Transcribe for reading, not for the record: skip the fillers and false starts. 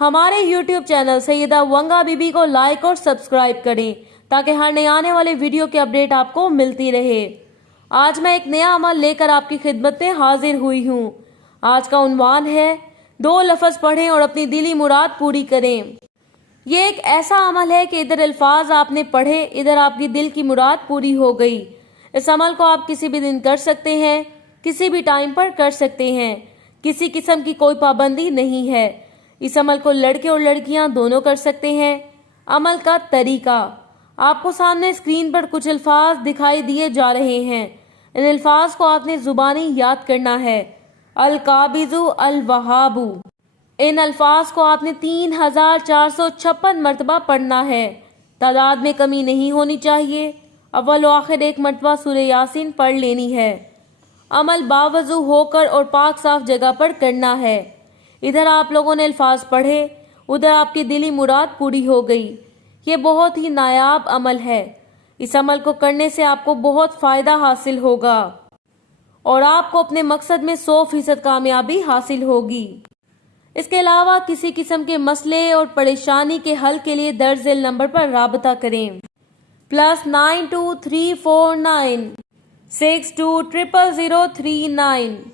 हमारे YouTube channel Syeda वंगा बीबी को like और सब्सक्राइब करें ताकि हर नए आने वाले वीडियो की अपडेट आपको मिलती रहे। आज मैं एक नया अमल लेकर आपकी खिदमत में हाजिर हुई हूँ। आज का उन्वान है 2 लफ्ज़ पढ़ें और अपनी दिली मुराद पूरी करें। ये एक ऐसा अमल है कि इधर अल्फाज आपने पढ़े, इधर आपकी दिल की मुराद पूरी हो गई। इस अमल को आप किसी भी दिन कर सकते हैं, किसी भी टाइम पर कर सकते हैं। किसी किस्म की कोई पाबंदी नहीं है। इस अमल को लड़के और लड़कियां दोनों कर सकते हैं। अमल का तरीका आपको सामने स्क्रीन पर कुछ अल्फाज दिखाई दिए जा रहे हैं। इन अल्फाज को आपने जुबानी याद करना है। अल काबिजु अल वहाबू। इन अल्फाज को आपने 3456 मरतबा पढ़ना है। तादाद में कमी नहीं होनी चाहिए। अव्वल व आखिर एक मरतबा सूरह यासीन पढ़ लेनी है। अमल बावजू होकर और पाक साफ जगह पर करना है। इधर आप लोगों ने अल्फाज पढ़े, उधर आपकी दिली मुराद पूरी हो गई। ये बहुत ही नायाब अमल है। इस अमल को करने से आपको बहुत फ़ायदा हासिल होगा और आपको अपने मकसद में 100% कामयाबी हासिल होगी। इसके अलावा किसी किस्म के मसले और परेशानी के हल के लिए दर्ज झेल नंबर पर राबता करें। +923496200039।